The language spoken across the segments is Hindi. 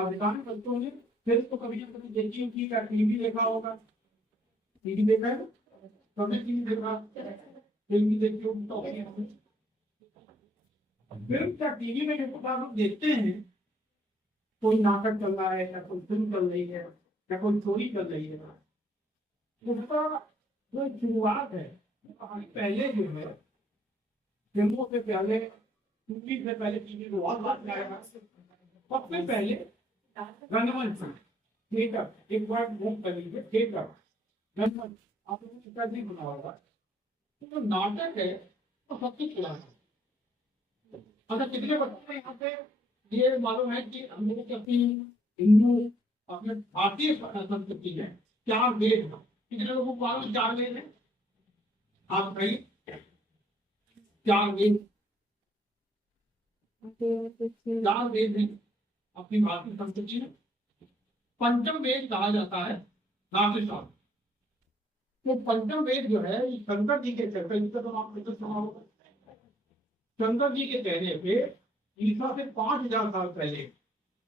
अधिकांश बच्चों ने फिर तो कभी ना कभी देखी होगी या टीवी देखा होगा। टीवी देखा है, कभी टीवी देखा, फिल्म भी देखी होगी तो फिल्म क्या टीवी में जब हम देखते हैं कोई नाटक चल रहा है या कोई फिल्म चल रही है या कोई स्टोरी चल रही है, उसका जो शुरुआत है पहले जो है फिल्मों से पहले, टीवी से पहले, टीवी को बहुत बात जाएगा, सबसे पहले रंगमंच थिएटर, एक बार मूव कर लीजिए थिएटर रंगमंच, आप लोगों ने नहीं बना होगा। तो नाटक है तो सबसे पुराना। अच्छा, कितने बच्चों ने यहाँ पे ये मालूम है कि हम लोगों की अपनी हिंदू अपने भारतीय संस्कृति में चार वेद है, कितने लोगों को मालूम चार वेद है? आप कहिए चार वेद, चार वेद है अपनी भारतीय संस्कृति में। पंचम वेद कहा जाता है नाट्यशास्त्र। तो पंचम वेद जो है शंकर जी के शंकर जी के कहने पे ईसा से 5000 साल पहले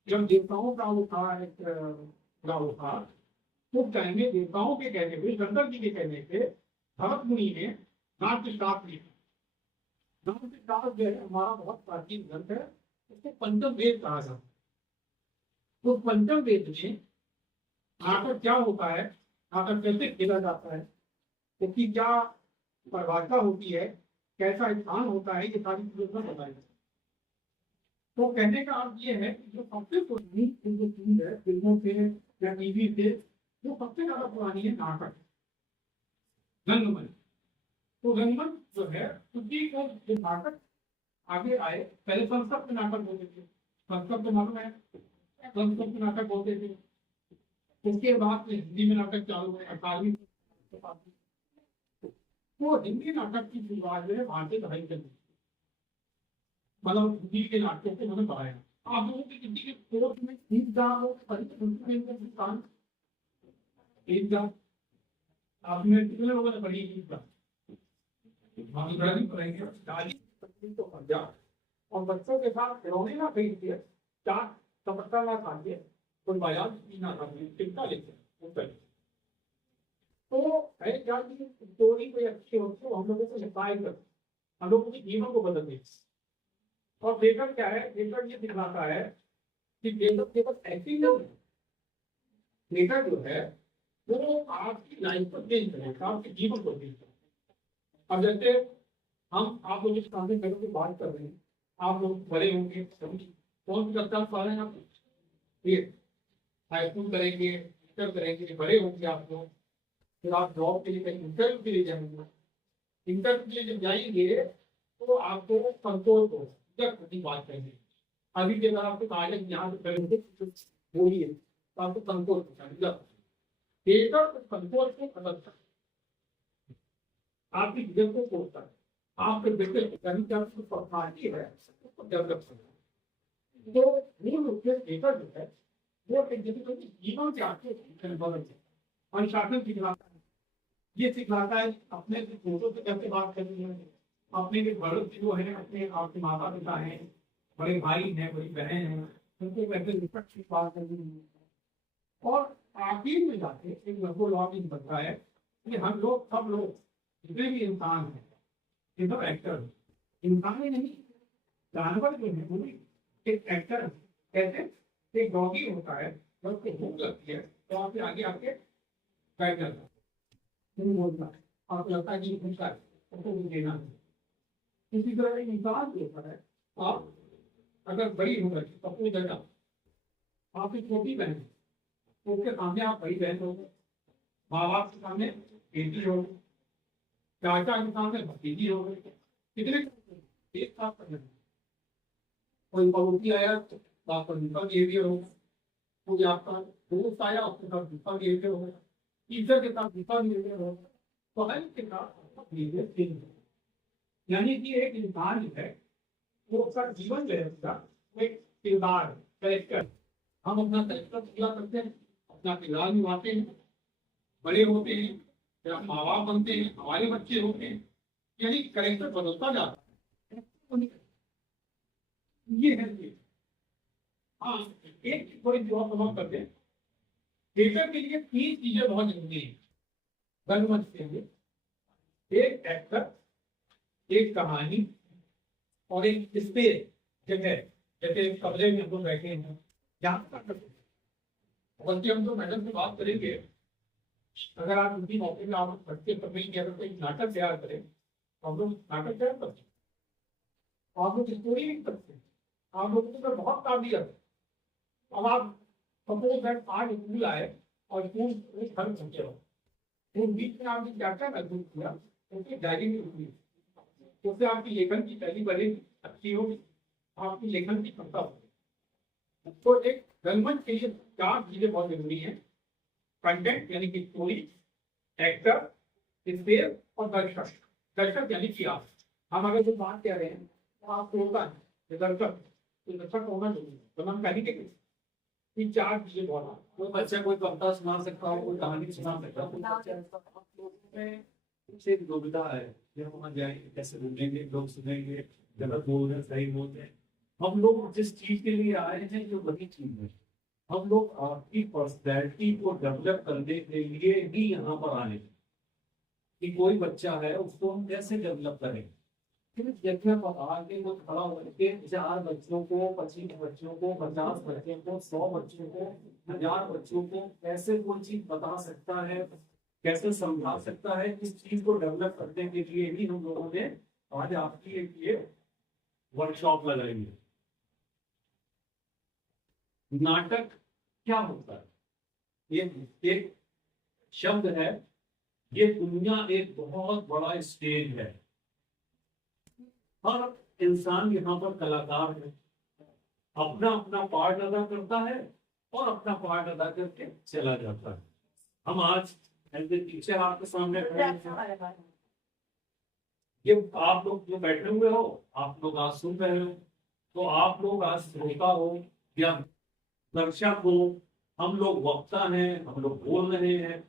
जब देवताओं का वो था एक गाँव था, तो कहने देवताओं के कहने पे, शंकर जी के कहने पे भरत मुनि ने नाट्यशास्त्र लिखा। नाट्यशास्त्र जो है हमारा बहुत प्राचीन ग्रंथ है, उसको पंचम वेद कहा जाता है। तो पंचम वेद में नाटक क्या होता है, नाटक कैसे खेला जाता है, उसकी क्या परिभाषा होती है, कैसा स्थान होता है, ये सारी चीजों में बताया। तो कहने का अर्थ ये है कि जो सबसे पुरानी जो चीज है फिल्मों से या टीवी से, जो सबसे ज्यादा पुरानी है नाटक, रंगमंच। तो रंगमंच जो है उसी को जो नाटक आगे आए, पहले संस्कृत में नाटक होते थे, संस्कृत में मालूम है संस्कृत में नाटक होते थे। उसके बाद हिंदी में नाटक चालू हुए 18वीं। तो हिंदी नाटक की शुरुआत जो है भारतीय ढाई से, मतलब हिंदी के नाटकों को मैंने पढ़ाया। आप लोगों की हिंदी के कोर्स में आपने कितने लोगों ने पढ़ी और बच्चों के साथ खिलौने ना खरीदिए, चाट चमत्कार ना खाइए, कोई बाजार ना खाइए, चिंता लेते। तो है क्या कि स्टोरी कोई अच्छी होती है, हम लोगों को इंस्पायर करती, हम लोगों के जीवन को बदलती। और थिएटर क्या है, थिएटर ये दिखाता है कि थिएटर केवल एक्टिंग नहीं, थिएटर जो है वो आपकी लाइफ को चेंज करेगा, आपके जीवन को चेंज करेगा। अब जैसे हम आप लोग इस सामने बैठ के बात कर रहे हैं, आप लोग बड़े होंगे, कौन सी कक्षा पढ़ रहे हैं आप, हाई स्कूल करेंगे, इंटर करेंगे, बड़े होंगे आप लोग, फिर आप जॉब के लिए कहीं इंटरव्यू के लिए जाएंगे। इंटरव्यू के लिए जब जाएंगे तो आपको संतोष हो बात करेंगे। अभी के अगर आपको कहा यहाँ से करेंगे बोलिए तो आपको संतोष होता है, संतोष को अलग आपकी विजन को तोड़ता है, आपके बेटे आपकी पर्सनालिटी है उसको डेवलप करता है। तो मूल रूप से थिएटर जो है वो एक जीवन के आपके अनुशासन सिखलाता है। ये सिखलाता है अपने फोटो से कैसे बात करनी है, अपने के बड़ों से जो है, अपने आपके माता पिता हैं, बड़े भाई हैं, बड़ी बहन हैं, उनको कैसे निष्पक्ष बात करनी है। और आखिर में जाके एक लघु लॉ इन बनता है कि हम लोग सब लोग जितने भी इंसान हैं, ये सब एक्टर, इंसान ही नहीं, जानवर जो है वो एक एक्टर। कैसे एक डॉगी होता है, जब उसको भूख लगती है तो आपके आगे आके बैठ जाता है, बोलता है, आपको लगता है कि भूखा है, उसको भी देना है। इसी तरह एक इंसान जो होता है, आप अगर बड़ी हो गई तो अपनी जगह आपकी छोटी बहन, तो उसके सामने आप बड़ी बहन हो, माँ बाप के सामने बेटी हो, चाचा के सामने भतीजी हो गई, कितने एक साथ करना। कोई पड़ोसी आया तो आपका दूसरा बिहेवियर होगा, कोई आपका दोस्त आया उसके साथ दूसरा बिहेवियर होगा, टीचर के साथ दूसरा बिहेवियर होगा, तो हर के साथ बिहेवियर चेंज होगा। यानी कि एक इंसान जो है वो उसका जीवन जो है उसका एक किरदार कैरेक्टर, हम अपना कैरेक्टर पूरा करते हैं, अपना किरदार निभाते हैं, बड़े होते हैं, फिर हम माँ बाप बनते हैं, हमारे बच्चे होते हैं, यानी कैरेक्टर बदलता जाता है। ये है। हाँ, एक थोड़ी बहुत समाप्त कर दें। थिएटर के लिए 3 चीजें बहुत जरूरी है रंगमंच के लिए। एक एक्टर, एक कहानी और एक स्पेस जगह। जैसे कमरे में हम लोग बैठे हैं, जहाँ तक बल्कि हम तो मैडम से बात करेंगे, अगर आप उनकी मौके में आप बच्चे परमिशन की अगर कोई नाटक तैयार करें तो हम लोग नाटक तैयार करते हैं, आप लोग स्टोरी भी करते हैं, आप लोगों को बहुत काबिलियत है। अब आप सपोज दैट आज स्कूल आए और स्कूल खत्म हो गया, उस बीच में आपने क्या क्या महसूस किया, उनकी डायरी में लिखी, उससे आपकी लेखन की पहली बढ़ेगी, अच्छी होगी, आपकी लेखन की क्षमता होगी। तो एक रंगमंच के लिए 4 चीजें बहुत जरूरी है। कंटेंट यानी कि स्टोरी, एक्टर, स्पेस और दर्शक। दर्शक यानी कि आप, हम अगर जो बात कह रहे हैं तो आप होता है दर्शक, तो दर्शक होना जरूरी है। तो हम कहीं के 4 चीजें बहुत, कोई बच्चा कोई कविता सुना सकता हो, कोई कहानी सुना सकता हो, उससे दुविधा है कि हम वहाँ जाएंगे कैसे बोलेंगे, लोग सुनेंगे गलत बोल रहे सही बोल रहे। हम लोग जिस चीज के लिए आए हैं जो वही चीज है, हम लोग आपकी पर्सनैलिटी को डेवलप करने के लिए ही यहाँ पर आए हैं कि कोई बच्चा है उसको हम कैसे डेवलप करें। फिर जगह पर आके वो खड़ा होकर के 4 बच्चों को, 25 बच्चों को, 50 बच्चों को, 100 बच्चों को, 1000 बच्चों को कैसे कोई चीज बता सकता है, कैसे समझा सकता है, इस चीज को डेवलप करने के लिए ही हम लोगों ने आज आपकी ये वर्कशॉप लगाई है। नाटक क्या होता है? ये एक शब्द है, ये दुनिया एक बहुत बड़ा स्टेज है। हर इंसान यहाँ पर कलाकार है, अपना अपना पार्ट अदा करता है और अपना पार्ट अदा करके चला जाता है। हम आज एज ए टीचर आपके सामने खड़े हैं, ये आप लोग जो बैठे हुए हो, आप लोग आज सुन रहे हो, तो आप लोग आज श्रोता हो या दर्शक हो, हम लोग वक्ता हैं, हम लोग बोल रहे हैं,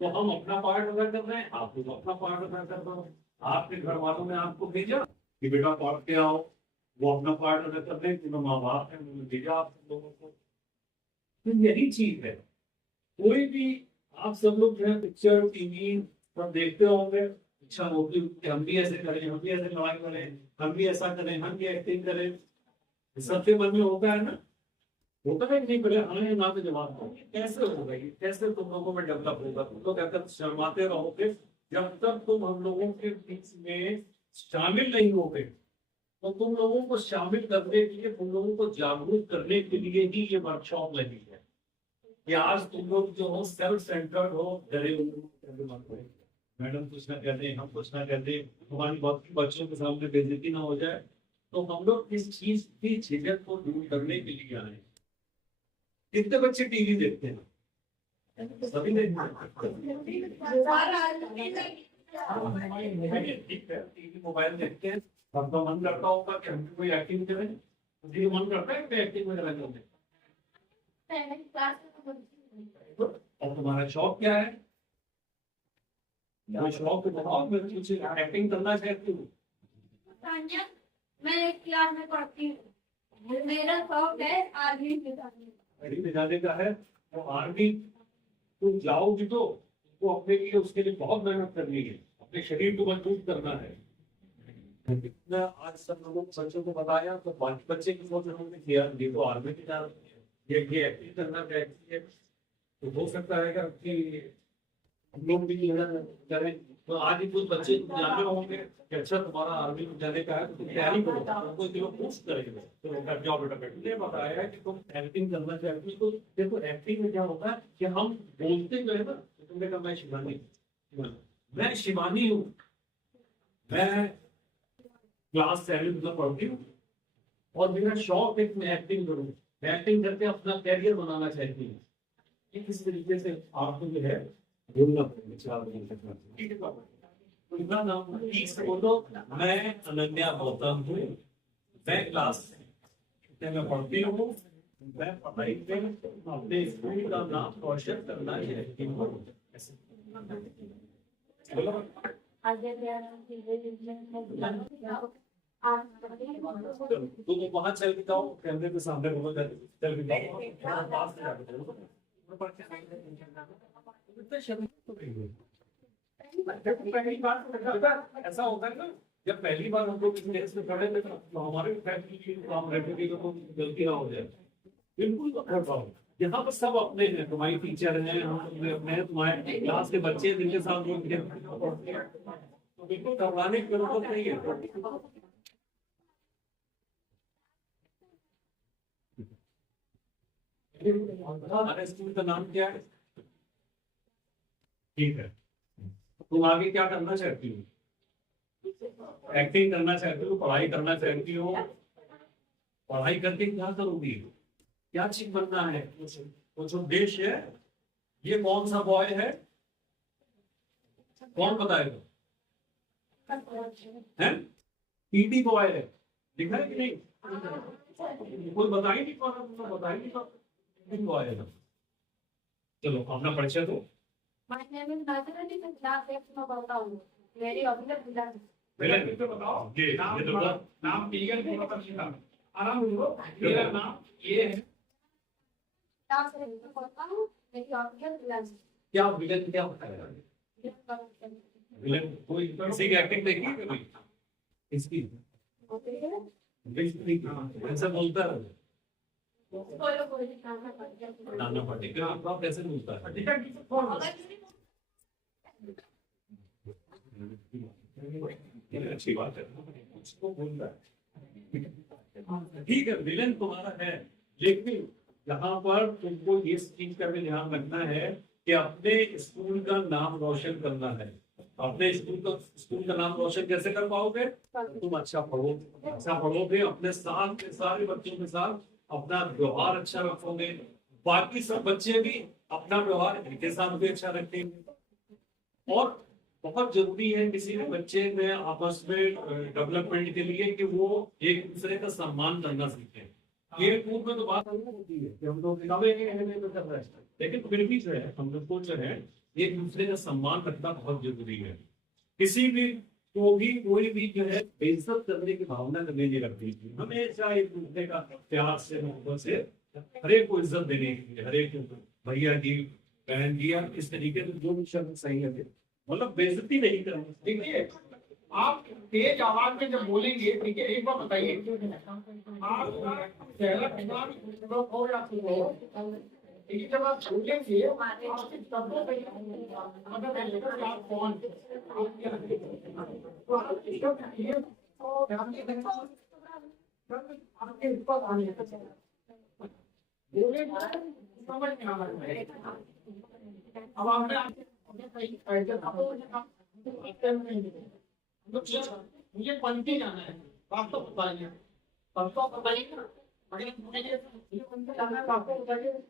तो हम अपना पार्ट अदा कर रहे हैं, आप लोग अपना पार्ट अदा कर रहे हो। आपके घर वालों ने आपको भेजा कि बेटा पढ़ के आओ, वो अपना पार्ट अदा कर रहे हैं, माँ बाप है उन्होंने भेजा आप लोगों को। तो यही चीज है, कोई भी आप सब लोग जो है पिक्चर टीवी सब देखते होंगे, इच्छा होती है हम भी ऐसे करें, हम भी ऐसे लड़ाई करें, हम भी ऐसा करें, हम भी एक्टिंग करें, सबके मन में होता है ना, होता है नहीं? बड़े हाँ ना तो जवाब दो, कैसे होगा ये, कैसे तुम लोगों में डेवलप होगा? तुम लोग अगर शर्माते रहोगे, जब तक तुम हम लोगों के बीच में शामिल नहीं होगे, तो तुम लोगों को शामिल करने के लिए, तुम लोगों को जागरूक करने के लिए ही ये वर्कशॉप लगी है कि आज तुम लोग जो हो सेल्फ सेंटर्ड हो, डरे हो, मैडम कुछ ना कहते, हम कुछ ना कहते, हमारी बच्चों के सामने बेइज्जती ना हो जाए, तो हम लोग इस चीज की झिझक को दूर करने के लिए आए। कितने बच्चे टीवी देखते हैं? सभी देखते हैं, टीवी मोबाइल देखते हैं। सबका मन करता होगा कि हम कोई एक्टिंग करें, मुझे मन करता है कि एक्टिंग में लगे होंगे। और तुम्हारा शौक क्या है? मैं शौक बताओ, मैं कुछ एक्टिंग करना चाहती हूँ। मैं एक क्लास में पढ़ती हूँ, मेरा शौक है आर्मी में जाने का है, तो आर्मी तुम जाओगी तो वो अपने लिए, उसके लिए बहुत मेहनत करनी है, अपने शरीर को मजबूत करना है। आज सब लोगों बच्चों को बताया तो बच्चे की सोच रहे किया ये तो आर्मी की जा रही है, ये एक्टिंग करना चाहती है, तो हो सकता है कि हम लोग भी करें। तो आज ही कुछ बच्चे जाने होंगे कि अच्छा तुम्हारा आर्मी में जाने का है तो तुम तैयारी करो, तुमको जो पूछ करेंगे तो कर जाओ बेटा। बेटा ने बताया है कि तुम एक्टिंग करना चाहती हो, तो देखो एक्टिंग में क्या होता है कि हम बोलते जो है ना, तुमने कहा मैं शिवानी, मैं शिवानी हूँ, मैं क्लास 7 में पढ़ती हूँ और मेरा शौक है कि मैं एक्टिंग करूँ, मैं एक्टिंग करके अपना कैरियर बनाना चाहती हूँ। इस तरीके से आपको जो है बोलना पड़ेगा। ठीक है बाबा, उनका नाम ठीक से बोलो। मैं अनन्या गौतम हूँ, मैं क्लास में पढ़ती हूँ, मैं पढ़ाई में अपने स्कूल का नाम रोशन करना चाहती हूँ। चलो, तुम वहां चल के जाओ, कैमरे के सामने बोलो, चल के जाओ, पास में जाके चलो। पहली बार ऐसा होता है ना, जब पहली बार हम लोग इस देश में खड़े थे तो हमारे फैमिली की काम रेपुटी को गलती ना हो जाए, बिल्कुल कर पाओ। यहाँ पर सब अपने हैं, तुम्हारी टीचर हैं, हम अपने हैं, तुम्हारे क्लास के बच्चे हैं जिनके साथ लोग पढ़ते हैं, तो बिल्कुल घबराने की जरूरत नहीं है। हमारे स्कूल का नाम क्या है? ठीक है, तुम आगे क्या करना चाहती हो? एक्टिंग करना चाहती हो, पढ़ाई करना चाहती हो? पढ़ाई करके क्या करोगी? क्या चीज बनना है? कुछ उद्देश्य है? ये कौन सा बॉय है? कौन बताएगा? हैं? पीटी बॉय है, दिखा है कि नहीं? कोई बता ही नहीं पा रहा, तुमने बता ही नहीं पा रहा बॉय है। चलो अपना परिचय दो। My name is Nazarati from class 6 में पढ़ता हूँ। मेरी हॉबी है पूजा। पहले फिर तो बताओ नाम ये तो नाम टीगर को पता नहीं था। आराम बोलो, मेरा नाम ये है। क्लास 6 में पढ़ता हूँ। मेरी हॉबी है पूजा। क्या विलन क्या होता है? विलन कोई किसी की एक्टिंग देखी है कभी? इसकी ऐसा बोलता है नाना पाटेकर, आप कैसे बोलता है? अच्छी बात है, उसको बोलता है। ठीक है, विलन तुम्हारा है, लेकिन यहाँ पर तुमको ये चीज का भी ध्यान रखना है कि अपने स्कूल का नाम रोशन करना है। अपने स्कूल का नाम रोशन कैसे कर पाओगे? तुम अच्छा पढ़ोगे, अपने साथ के सारे बच्चों के साथ अपना व्यवहार अच्छा रखोगे, बाकी सब बच्चे भी अपना व्यवहार इनके साथ भी अच्छा रखेंगे। और बहुत जरूरी है किसी भी बच्चे में आपस में डेवलपमेंट के लिए कि वो एक दूसरे का सम्मान करना सीखे। ये स्कूल में तो बात होती है कि हम लोग कर रहे हैं, लेकिन फिर भी जो है हम लोग को जो है एक दूसरे का सम्मान रखना बहुत जरूरी है। किसी भी को भी कोई भी जो है बेइज्जत करने की भावना कभी नहीं रखती थी, हमेशा एक दूसरे का प्यार से मोहब्बत से हर एक को इज्जत देने की, हर एक भैया जी बहन जी, आप इस तरीके से जो भी शब्द सही है मतलब बेइज्जती नहीं करनी। देखिए आप तेज आवाज में जब बोलेंगे, ठीक है, एक बार बताइए आपका चेहरा कितना हो या लेकिन जब आप बोलेंगे आपके शब्दों पे मतलब आप कौन तो आप ये ध्यान देना आपके ऊपर आने बोले समझ में आ रहा है। अब मुझे पंक्ति जाना है, आपको बताइए, आपको बताइए ना, अगर मुझे जाना है आपको बताइए।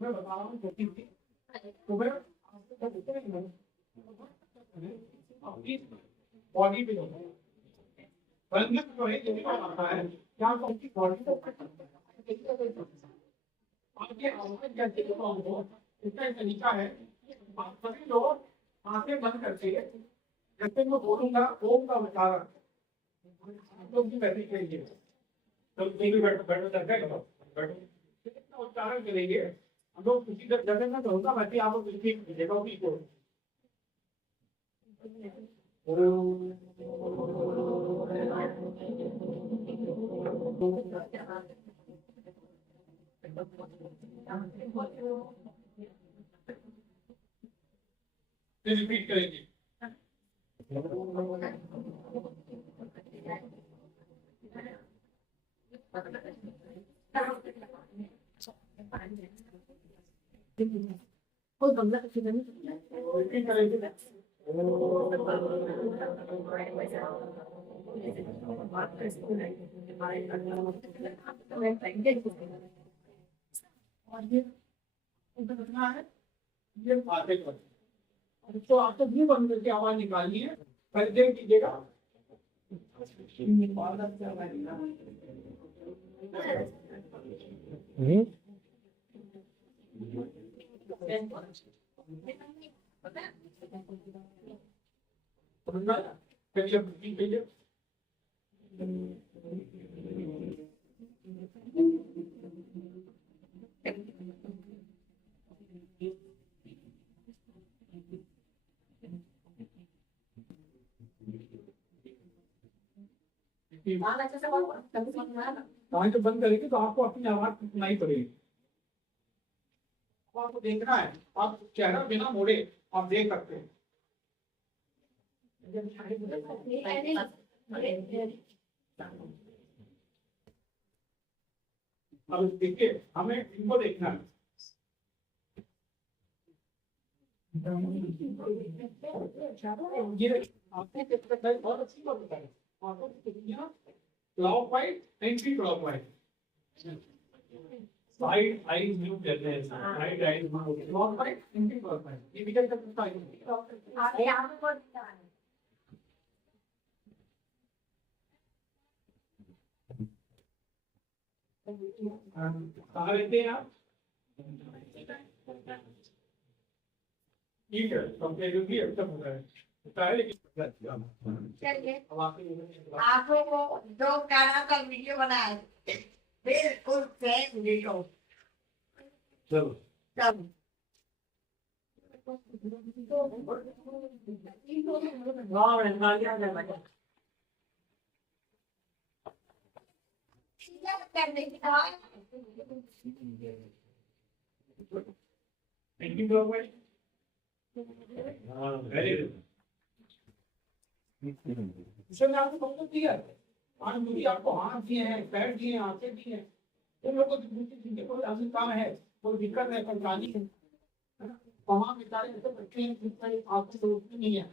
मैं बता रहा हूँ बॉडी पे बंधन जो है ये आता है क्या आपकी बॉडी को आपके आवाज कैसे हो, इसका तरीका है आप सभी लोग आंखें बंद करके जैसे मैं बोलूंगा ओम का उच्चारण तो भी वैसे करिए, तो उच्चारण करेंगे हम लोग किसी जगह में तो होगा वैसे आप किसी जगह भी को रिपीट करेंगे। कोई बंदा किसी ने रिपीट करेंगे। और ये कितना है ये बातें कर तो आपको भी बंद करके आवाज निकालनी है, पहले कीजिएगा। पॉइंट बंद करेंगे तो आपको अपनी आवाज सुनाई पड़ेगी। अब आपको देखना है, आप चेहरा बिना मोड़े आप देख सकते हैं। अब देखिए, हमें इनको देखना है। ये आपने बहुत अच्छी बात बताई, clockwise anti clockwise, side eyes view कहते हैं, side eyes view. Clockwise anti clockwise, ये विजय का कुत्ता है। कहाँ रहते हैं आप? ठीक है, कंपेरेटिवली अच्छा होता है, लेकिन चलिए अब आपके आपको को दो गाना का वीडियो बनाए बिल्कुल सेम वीडियो चलो सब करने की एंटी क्लॉकवाइज वेरी गुड। इसमें आपको बहुत दिया है, आज मुझे आपको हाथ दिए हैं, पैर दिए हैं, आंखें दी हैं। तुम लोग को जिनके कोई अभिकार है, कोई दिक्कत है, परेशानी है, तमाम बेचारे ऐसे बच्चे हैं जिनकी आपकी रोटी नहीं है।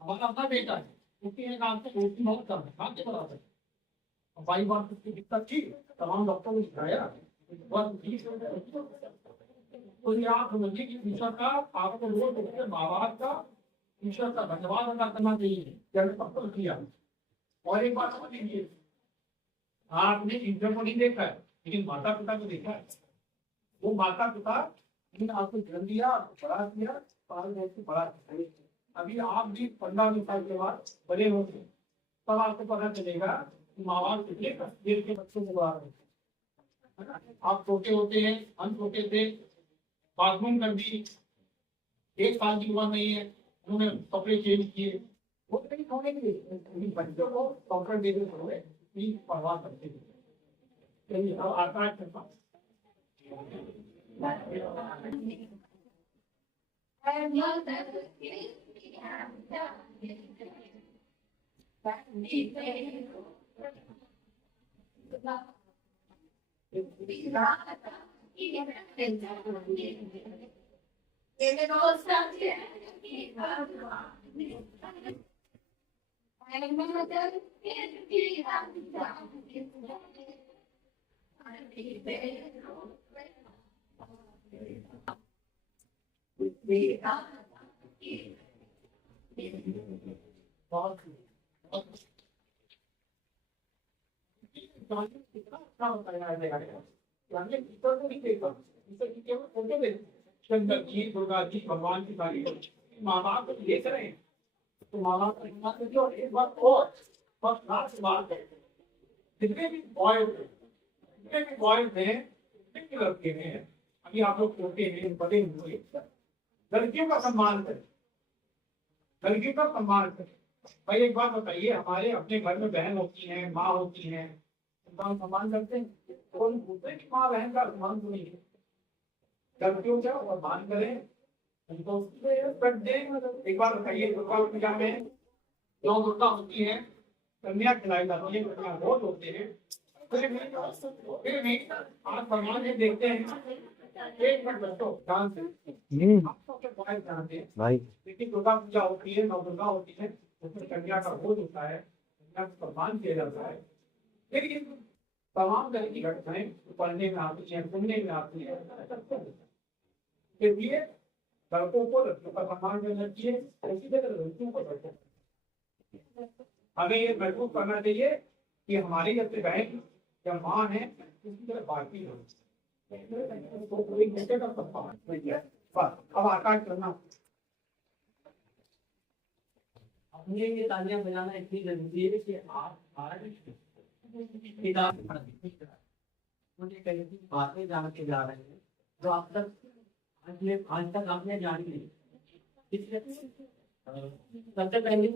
हमारा अपना बेटा है, उसकी एक आपको रोटी बहुत कम है, कहाँ से बराबर है। बाई बार उसकी दिक्कत थी, तमाम डॉक्टर को दिखाया, बस 20 तो ये आप समझिए कि ईश्वर का आपको रोज उसके माँ बाप का ईश्वर का धन्यवाद अदा करना चाहिए, जैसे पक्का किया। और एक बात समझ लीजिए, आपने ईश्वर को नहीं देखा है, लेकिन माता पिता को देखा है। वो माता पिता ने आपको जन्म दिया, बड़ा किया, पाल पोस के बड़ा किया। अभी आप भी 15-20 साल के बाद बड़े होंगे, तब आपको पता चलेगा कि माँ बाप कितने कष्ट के बच्चों को बड़ा रहे हैं। आप छोटे होते हैं, हम छोटे थे, बाथरूम कर दी, 1 साल की उम्र नहीं है, उन्होंने कपड़े चेंज किए, वो कहीं होने के लिए बच्चों को कॉन्ट्रैक्ट देते हुए परवाह करते थे। आकाश के पास शंकर जी, दुर्गा जी, भगवान की तारीफ, माँ बाप को देख रहे हैं, तो माँ बाप को एक बात और फर्स्ट क्लास बात है, जितने भी बॉयज हैं, जितने लड़के हैं, अभी आप लोग छोटे हैं, बड़े हुए, लड़कियों का सम्मान करें, लड़कियों का सम्मान करें। भाई एक बात बताइए, हमारे अपने घर में बहन होती हैं, माँ होती हैं, उनका सम्मान करते हैं? कोई दूसरे की माँ बहन का सम्मान तो नहीं है। लड़कियों का सम्मान करें, उनको दें। एक बार बताइए, दुर्गा पूजा में 9 दुर्गा होती है, कन्या खिलाई जाती है, कन्या भोज होते हैं, फिर भी आप भगवान से देखते हैं। एक मिनट बच्चों ध्यान से, आप सबसे बड़ा जानते हैं भाई, लेकिन दुर्गा पूजा होती है, 9 दुर्गा होती है, उसमें कन्या का भोज होता है, कन्या का सम्मान किया जाता है। लेकिन तमाम तरह की घटनाएं पढ़ने में आती हैं, सुनने में आती है, इसलिए लड़कों को लड़कियों का सम्मान करना चाहिए, उसी तरह लड़कियों को लड़कों हमें ये महसूस करना चाहिए कि हमारी जैसे बहन या माँ है, उसी तरह बाकी है। तो एक बेटे का सम्मान बस अब आकाश करना। अपने लिए तालियां बजाना इतनी जरूरी है कि आप आज किताब पढ़ मुझे कहीं की बातें जान के जा रहे हैं जो आप तक आज तक आपने जानी नहीं। इसलिए सबसे पहले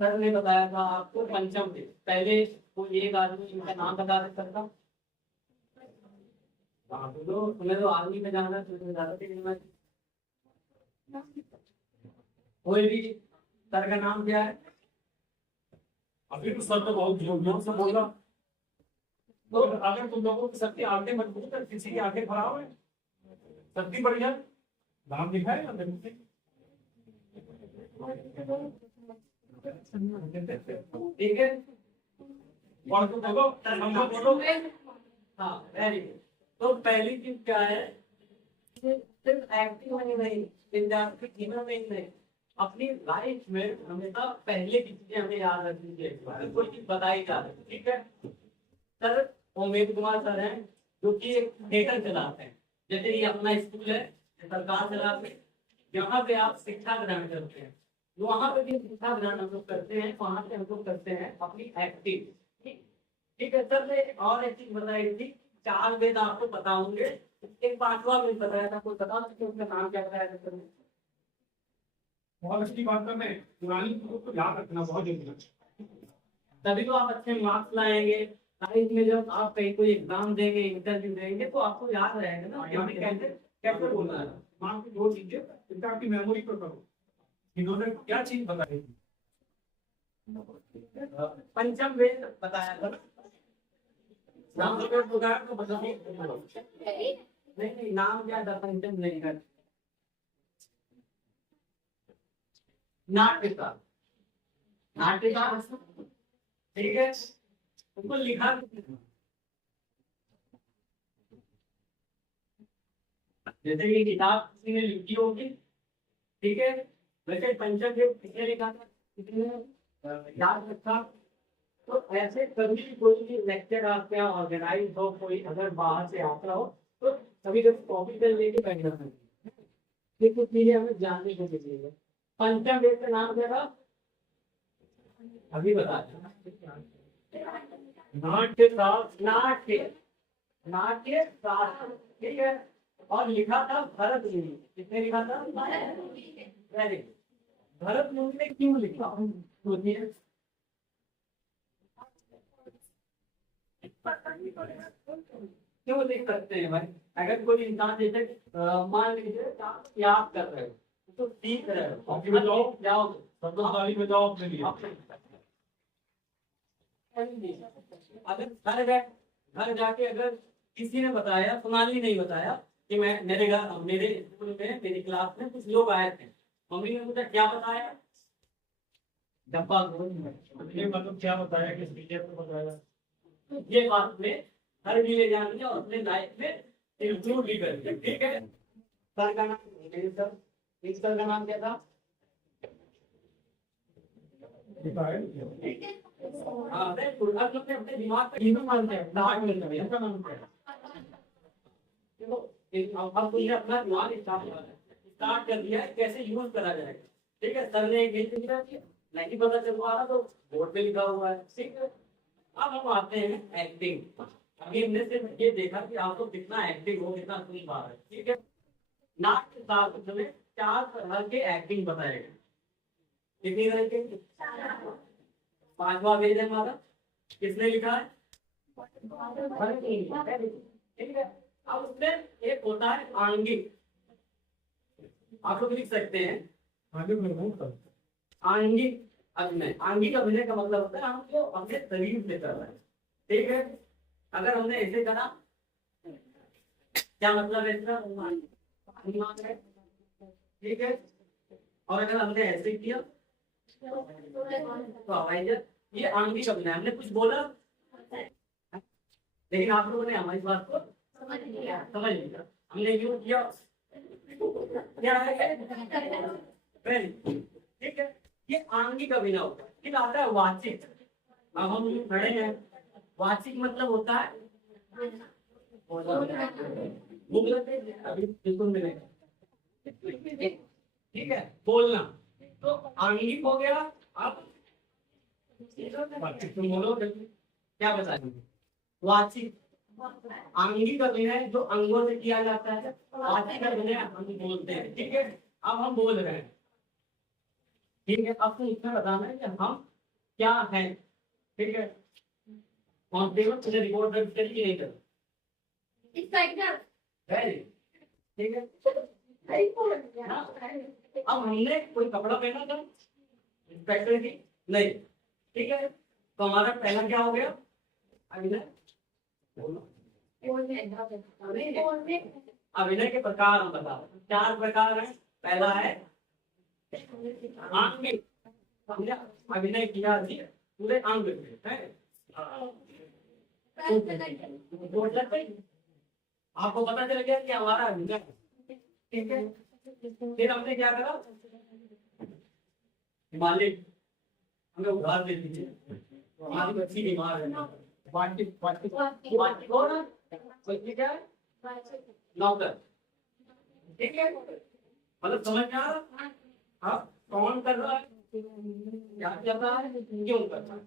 सर ने बताया था आपको पंचम वेद। पहले कोई एक आदमी इनका नाम बता सकता था? हाँ बोलो, तुम्हें तो आर्मी में जाना तुम्हें ज्यादा नहीं मैं कोई भी सर का नाम क्या है? अभी तो सर तो बहुत जोर से बोला। तो अगर तुम लोगों की सबकी आंखें मजबूत है, किसी की आंखें खराब है, सबकी बढ़िया नाम लिखा है अंदर में। ठीक है, और तुम बोलो, नंबर बोलो। हाँ वेरी गुड। तो पहली चीज क्या है कि सिर्फ एक्टिंग में ही नहीं, विद्यार्थी जीवन में ही नहीं, अपनी लाइफ में हमेशा पहले की चीजें हमें याद रखनी चाहिए। कोई चीज बताई जा रही है, ठीक है। सर उमेश कुमार सर हैं जो कि एक थिएटर चलाते हैं। जैसे ये अपना स्कूल है, सरकार चलाते हैं, यहाँ पे आप शिक्षा ग्रहण करते हैं, वहां पे भी शिक्षा ग्रहण हम लोग करते हैं। वहां पे हम लोग करते हैं अपनी एक्टिंग। ठीक है सर ने और एक चीज बताई थी, 4 वेद आपको पता होंगे, एक 5वां वेद बताया था, कोई बता सकते उसका नाम क्या बताया था सर ने? बहुत अच्छी बात कर रहे हैं, पुरानी चीजों को याद रखना बहुत जरूरी है। तभी तो आप अच्छे मार्क्स लाएंगे। लाइफ में जब आप कहीं कोई एग्जाम देंगे, इंटरव्यू देंगे, तो आपको याद रहेगा ना कि हमें कैसे कैसे बोलना है। माँ की 2 चीजें इनका आपकी मेमोरी पर करो। इन्होंने क्या चीज बताई थी? पंचम वेद बताया था ना? नाम तो बताया तो बता नहीं, नाम क्या था पंचम नहीं कर नाट्यता। नाट्यता ठीक है, उसको लिखा जैसे ये किताब किसी ने लिखी होगी, ठीक है। वैसे पंचम वेद किसने लिखा था, किसी ने याद रखा? तो ऐसे कभी कोई भी लेक्चर आपके यहाँ ऑर्गेनाइज हो, कोई अगर बाहर से आता हो, तो कभी कभी कॉपी पेन लेके बैठना चाहिए। ये कुछ चीजें हमें जानने को मिलेगी। पंचम वेद का नाम क्या था अभी बता नाट्य शास्त्र। नाट्य नाट्य शास्त्र, ठीक है। और लिखा था भरत मुनि। किसने लिखा था? Very good. भरत मुनि ने क्यों लिखा सोचिए? क्यों लिख सकते हैं भाई? अगर कोई इंसान जैसे मान लीजिए आप याद कर रहे हो तो सीख रहे हो, अभी बताओ। जाओ सब लोग ताली बजाओ अपने लिए। अगर घर जाके अगर किसी ने बताया, सोनाली नहीं बताया कि मैं मेरे स्कूल में मेरी क्लास में कुछ लोग आए थे, मम्मी ने मुझे क्या बताया? डब्बा ये मतलब क्या बताया, किस विषय पर बताया? ये बात में हर ले जानी है और अपने लाइफ में इंक्लूड भी करिए, ठीक है। सर का नाम इस सर का नाम क्या था? हाँ अपने दिमाग पर हिंदू मानते हैं, नाम मिलता है, इनका नाम क्या है? देखो अब तुमने अपना दिमाग स्टार्ट कर दिया है, कैसे यूज करा जाएगा, ठीक है। सर ने एक हिंट दिया, नहीं पता चल रहा तो बोर्ड पे लिखा हुआ है, ठीक है। अब हम आते हैं एक्टिंग। अभी हमने सिर्फ ये देखा कि आपको कितना एक्टिंग हो, कितना सुन पा रहे हैं, ठीक है। नाट्य शास्त्र में 4 तरह के एक्टिंग बताएगा। कितनी तरह के? 5वां वेद है हमारा, किसने लिखा है? ठीक है। अब उसमें एक होता है आंगिक, आप लोग लिख सकते हैं आंगिक अभिनय। आंगिक अभिनय का मतलब होता है हम जो अपने शरीर से कर रहे हैं, ठीक है। अगर हमने ऐसे करा, क्या मतलब है इसका? ठीक है। और अगर हमने ऐसे किया तो हवाईजहाज, ये आंगिक अभिनय। हमने कुछ बोला लेकिन आप लोगों ने हमारी बात को समझ लिया। हमने यूं किया, क्या है? ठीक है। ये आंगिक अभिनय होता है। फिर आता है वाचिक। अब हम खड़े हैं, वाचिक मतलब होता है अभी बिल्कुल मिलेगा। ठीक है, बोलना तो आंगिक हो गया। अब तुम बोलो क्या बताएंगे? वाचिक, आंगिक का विनय जो अंगों से किया जाता है, वाचिक का विनय हम बोलते हैं। ठीक है, अब हम बोल रहे हैं। ठीक है, अब तो इसमें बताना है कि हम क्या हैं। ठीक है, कौन से वक्त तुझे रिपोर्ट दर्ज करिए नहीं कर। वेरी ठीक है। हाँ, अब हमने कोई कपड़ा पहना था इंस्पेक्टर की? नहीं। ठीक है, तो हमारा पहला क्या हो गया? अभिनय। अभिनय के प्रकार हम बता रहे हैं। 4 प्रकार हैं। पहला है आंगिक, अभिनय किया जी पूरे अंग में है। आपको पता चल गया कि हमारा अभिनय। ठीक है, फिर हमने क्या करा? मालिक हमें उधार दे दीजिए, हमारी बच्ची बीमार है। वाटिक वाटिक वाचिक हो ना, बच्ची क्या है? नौकर। ठीक है, मतलब समझ में आ रहा? हाँ, कौन कर रहा है, क्या कर रहा है, क्यों कर रहा है,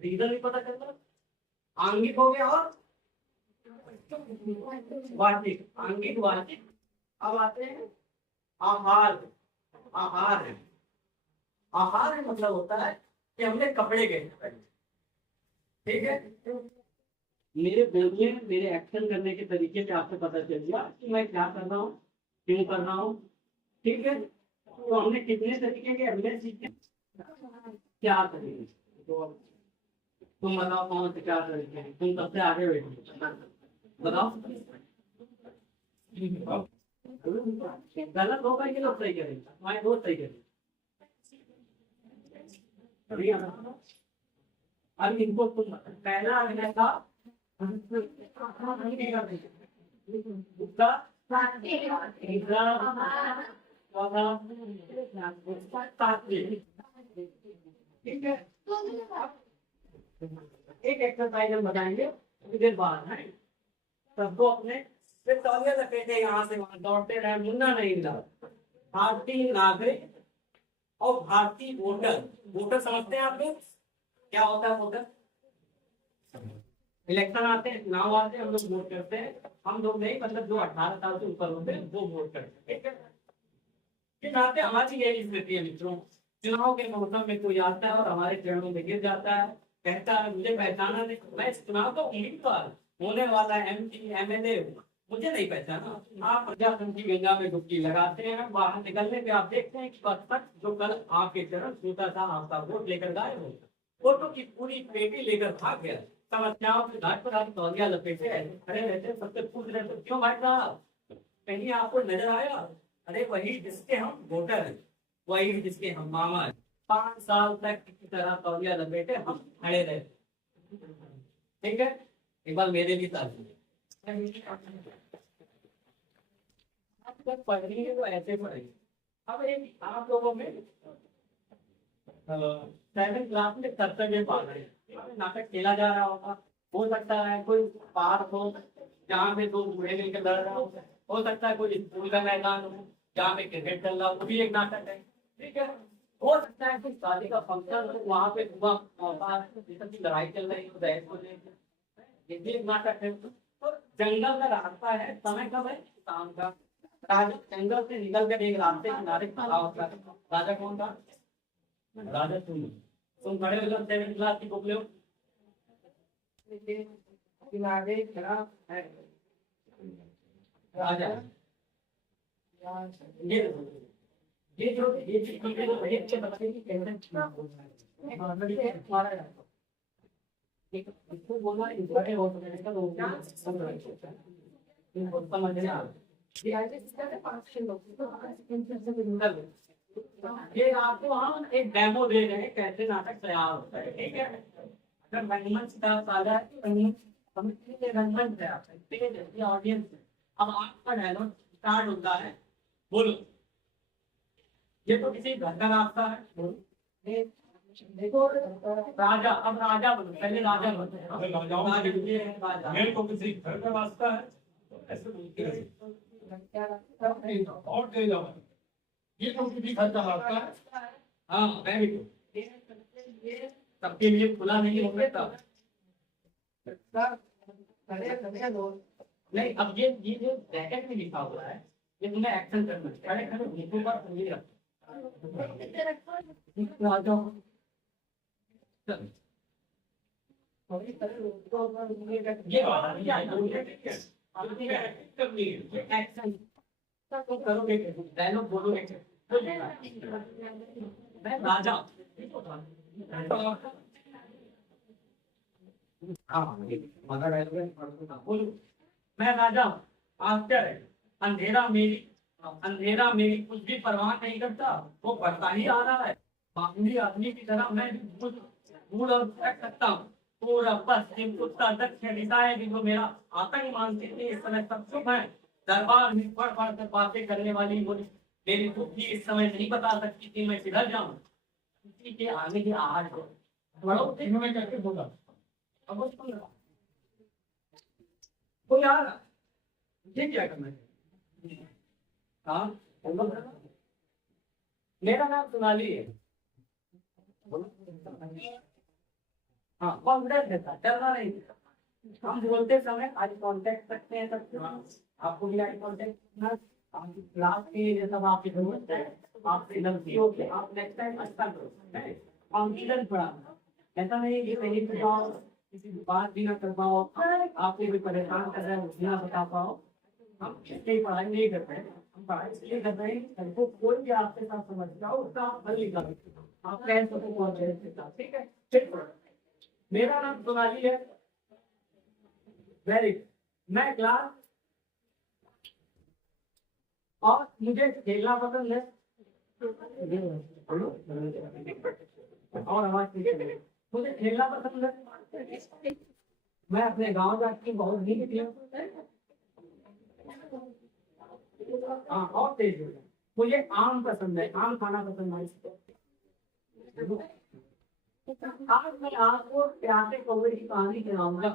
रीजन भी पता चल रहा है। आंगिक हो गया और वाचिक। आंगिक वाचिक। अब आते हैं आहार। आहार है, आहार मतलब होता है कि हमने कपड़े के। ठीक है, मेरे बोलने मेरे एक्शन करने के तरीके से आपको पता चल गया कि मैं क्या कर रहा हूँ, क्यों कर रहा हूँ। ठीक है, तो हमने कितने तरीके के अभिनय सीखे, क्या तरीके। तो तुम बताओ कौन से क्या तरीके हैं, तुम सबसे आगे बैठो बताओ। गलत होगा कि लोग सही करेंगे, हमारे दोस्त सही करेंगे। अब इनको कुछ पहला अभिनय था ठीक है, एक एक्सरसाइज हम बताएंगे कुछ देर बाद है। सबको अपने फिर तौलिया लपेटे, यहाँ से वहां दौड़ते रहे, मुन्ना नहीं मिला। भारतीय नागरिक और भारतीय वोटर। वोटर समझते हैं आप लोग क्या होता है? वोटर इलेक्शन आते हैं, चुनाव आते हैं, हम लोग वोट करते हैं। हम लोग नहीं, मतलब जो 18 साल से ऊपर होते हैं वो वोट करते हैं। ठीक है, कि नाते हमारी यही स्थिति है मित्रों। चुनाव के मौसम में कोई आता है और हमारे चरणों में गिर जाता है, कहता है मुझे पहचाना नहीं, मैं इस चुनाव का उम्मीदवार होने वाला MP MLA मुझे नहीं पहचाना। आप प्रजातंत्र की गंगा में डुबकी लगाते हैं, बाहर निकलने पे आप देखते हैं कि तक जो कल आपके चरण छूता था, आपका वोट लेकर गायब हो, वोटों की पूरी पेटी लेकर भाग गया। समस्याओं के घाट पर आप तौलिया लपेटे खड़े रहते, सबसे पूछ रहे थे क्यों भाई साहब, कहीं आपको नजर आया? अरे वही जिसके हम वोटर हैं, वही जिसके हम मामा हैं। 5 साल तक किसी तरह तौलिया लपेटे हम खड़े रहे। ठीक है, एक बार मेरे भी साथ पढ़नी है तो ऐसे पढ़ेंगे। अब एक आप लोगों में 7th क्लास में कर्तव्य पाठ है, नाटक खेला जा रहा होगा। हो सकता है कोई पार्क हो जहाँ पे 2 बूढ़े मिलकर लड़ रहा हो सकता है कोई स्कूल का मैदान हो जहाँ पे क्रिकेट चल रहा हो, वो भी एक नाटक है। ठीक है, हो सकता है कोई शादी का फंक्शन हो, वहाँ पे की लड़ाई चल रही हो दहेज को लेकर, ये भी एक नाटक है। तो जंगल का रास्ता है, समय कब है? शाम का। राजा जंगल से निकल कर एक रास्ते किनारे खड़ा होता है। राजा कौन था? राजा तुम खड़े हो जाओ, 7th क्लास की बुक लो। किनारे खड़ा है राजा। ये जो ये चीजें तो बड़ी अच्छे बताइए कि कैसे चुनाव होता है। हमारा इसको बोलना इम्पोर्टेंट हो सकता है, इनको समझना। ये आपको हम एक डेमो दे रहे हैं कैसे नाटक तैयार होता है। ठीक है, अगर रंगमंच का साझा रंगमंच तैयार ऑडियंस। अब आपका डायलॉग स्टार्ट होता है, बोलो। ये तो किसी घर का रास्ता है। देखो राजा, अब राजा बोलो, पहले राजा बोलो। मेरे को किसी घर का रास्ता है तो ऐसे बोलते हैं और दे जाओ। ये तो भी खर्चा लगता है। हाँ वेरी गुड, सबके लिए खुला नहीं हो सकता। नहीं, अब ये जो ब्रैकेट में लिखा हुआ है, ये तुम्हें एक्शन करना है। खड़े खड़े घुटनों पर ये रखो। आ जाओ। ये वाला क्या है? एक्शन तो करोगे, डायलॉग बोलोगे। मैं राजा। बोलो, मैं राजा हूँ, आप क्या है? अंधेरा मेरी कुछ भी परवाह नहीं करता, वो बढ़ता ही आ रहा है। मामूली आदमी की तरह मैं भी दूर और भटक सकता हूँ। पूरा पश्चिम उत्तर दक्षिण दिशाएं भी वो मेरा आतंक मानती थी, इस समय सब चुप है। दरबार में पढ़ पढ़ कर बातें करने वाली वो मेरी बुद्धि इस समय नहीं बता सकती कि मैं किधर जाऊँ। किसी के आगे के आहट को बड़ो इन्होंने करके बोला। अब उसको लगा वो यार ये क्या करना है? हाँ मेरा नाम सोनाली है। हाँ कॉन्फिडेंस देता, डरना नहीं। हम बोलते समय आई कांटेक्ट रखते हैं सब। आपको भी आई कांटेक्ट क्लास के सब आपकी जरूरत है। आपसे गलती होगी, आप नेक्स्ट टाइम अच्छा करो। कॉन्फिडेंस बढ़ाना, ऐसा नहीं कि कहीं पे जाओ किसी बात भी ना कर पाओ, आपको भी परेशान कर रहे हैं ना बता पाओ। हम इसलिए पढ़ाई नहीं कर रहे हैं, हम पढ़ाई इसलिए कर रहे हैं हमको कोई भी आपके साथ समस्या हो उसका आप हल निकाल आप फ्रेंड्स को कॉन्फिडेंस के साथ। ठीक है, ठीक। मेरा नाम सोनाली है। वेरी, मैं क्लास और मुझे खेलना पसंद है। और हमारे मुझे खेलना पसंद है। मैं अपने गांव जाती हूँ, बहुत नीक थी। हाँ और तेज हो। मुझे आम पसंद है, आम खाना पसंद है। आज मैं आपको प्यासे कौवे की कहानी सुनाऊंगा।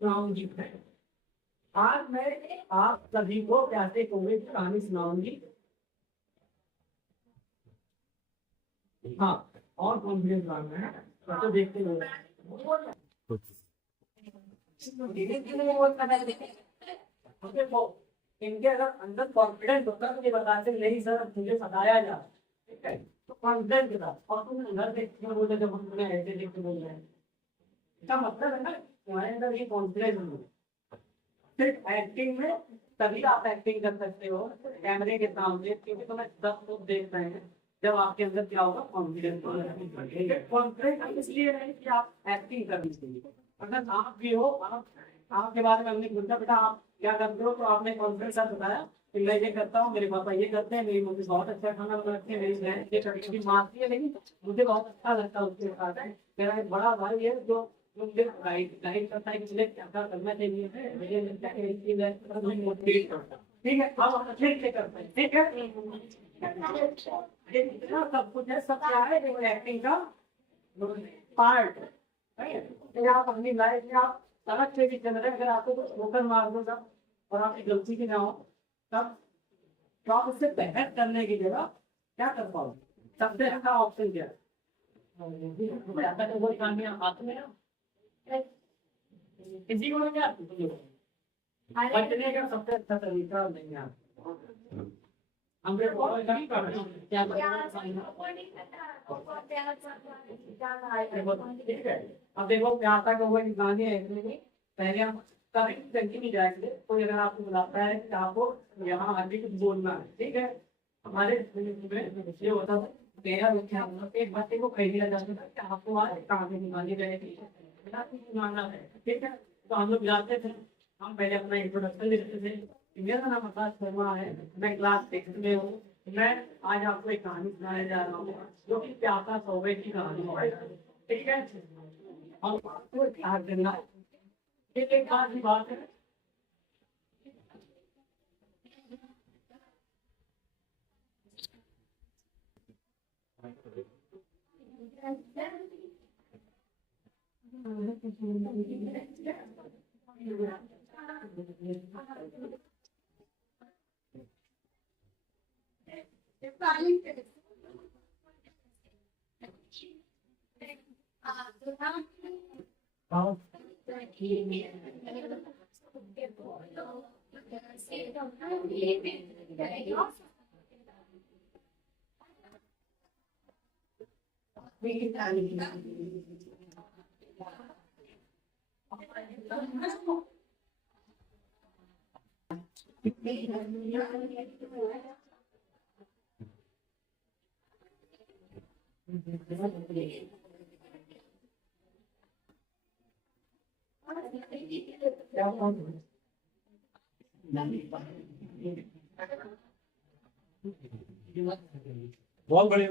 सुनाऊंगी आज मैं आप सभी को प्यासे कौवे की कहानी सुनाऊंगी। हाँ और कॉन्फिडेंस लाना है तो देखते हुए इनके अगर अंदर कॉन्फिडेंस होता है तो ये बताते नहीं सर मुझे बताया जा, ठीक है, तो कॉन्फिडेंस के साथ। और तुम अंदर देखते बोले जब हम तुम्हें ऐसे देखते बोल रहे हैं, इसका मतलब है ना तुम्हारे अंदर ये कॉन्फिडेंस नहीं है। सिर्फ एक्टिंग में तभी आप एक्टिंग कर सकते हो कैमरे के सामने, क्योंकि तुम्हें सब लोग देख रहे हैं। जब आपके अंदर क्या होगा कॉन्फिडेंस। कॉन्फिडेंस इसलिए है कि आप एक्टिंग करनी चाहिए। अगर आप भी हो, आपके बारे में हमने पूछा बेटा आप क्या करते हो, तो आपने कॉन्फिडेंस साथ बताया कि मैं ये करता हूँ, मेरे पापा ये करते हैं, मेरी मम्मी बहुत अच्छा खाना बनाती है, मेरी बहन ये करती है, मारती है, लेकिन मुझे बहुत अच्छा लगता है उसके साथ। मेरा एक बड़ा भाई है जो मुझे गाइड करता है कि मुझे क्या क्या करना चाहिए, मुझे मोटिवेट करता है। ठीक है, अब हम अच्छे से करते हैं। ठीक है, इतना सब कुछ है, सब क्या है एक्टिंग का पार्ट है। आप अपनी लाइफ में आप सड़क से भी चल रहे हैं, अगर आपको कुछ ठोकर मार दो तब और आपकी गलती की ना हो तब, तो आप उससे बहस करने की जगह क्या कर पाओ? सबसे अच्छा ऑप्शन क्या है? तो वो कहानियां हाथ में किसी को क्या बचने का सबसे अच्छा तरीका नहीं है। हमने बहुत नहीं करना क्या ठीक है। अब देखो प्यासा का वो गाने हैं, पहले हम कभी नहीं जाएंगे। कोई अगर आपको बुलाता है कि आपको यहाँ आगे कुछ बोलना है, ठीक है, हमारे में ये होता था मेरा एक बच्चे को कह दिया जाता था कि आपको आज कहानी सुनानी रहेगी, सुनाना है। ठीक है, तो हम लोग जाते थे, हम पहले अपना इंट्रोडक्शन देते थे। मेरा नाम आकाश शर्मा है, मैं क्लास 6 में हूँ। मैं आज आपको एक कहानी सुनाने जा रहा हूँ जो कि प्यासा कौवे की कहानी है। ठीक है, और आपको ध्यान देना है, एक बात की बात है। बहुत बढ़िया